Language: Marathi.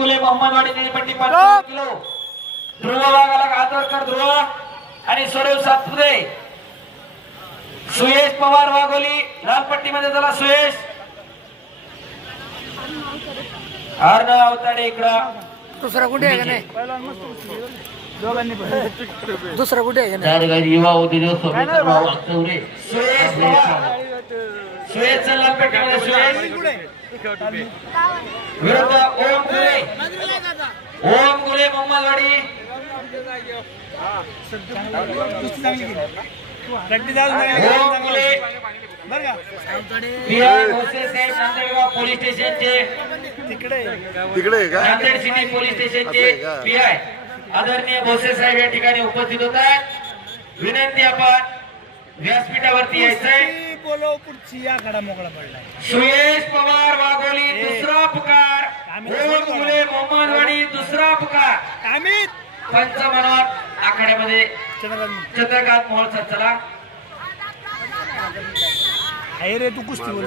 गुले मोहम्मदवाडी निळपट्टी पंचावन्न किलो. ध्रुव वाघाला कातरकर ध्रुव. आणि स्वरूप सातपुते. सुयश पवार वाघोली लाल पट्टीमध्ये चला सुयश. अर्णव अवताडे इकडं. दुसरा कुठे आहे का नाही? दुसरा कुठे आहे का नाही? त्या ठिकाणी युवा उद्योजक भाऊ सुयश पवार. सुयश लाल पट्टीमध्ये सुयश. विरुद्ध ओम गुले ओम गुले मोहम्मदवाडी ओम गुले पीआय भोसले साहेब नांदेडगाव पोलीस स्टेशनचे तिकडे आहे का नांदेड सिटी पोलीस स्टेशनचे का? पीआय आदरणीय भोसले साहेब या ठिकाणी उपस्थित होत आहेत विनंती आपण व्यासपीठावरती यायचंय बोलो पुढची आखाडा मोकळा पडलाय सुयश पवार वाघोली दुसरा पुकार ओम गुले मोहम्मदवाडी दुसरा पुकार आम्ही पंच मनोहर आखाड्यामध्ये चंद्रकांत चंद्रकांत महोत्सव चला आहे रे तू कुस्ती बोल